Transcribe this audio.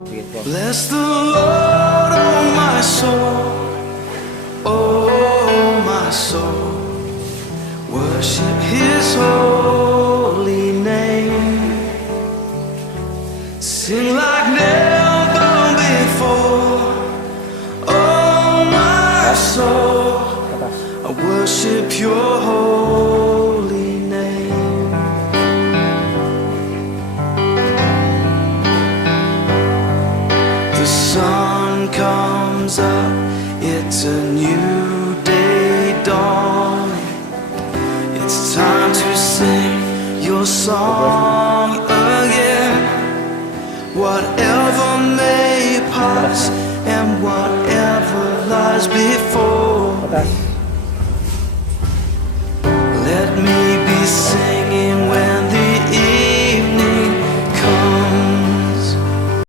Sige po. Bless the Lord, oh my soul, oh my soul. Worship His holy name. Sing like never before, oh my soul. I worship Your holy name. The sun comes up, it's a new day dawning. It's time to sing your song again. Whatever may pass and whatever lies before, Patas. let me be singing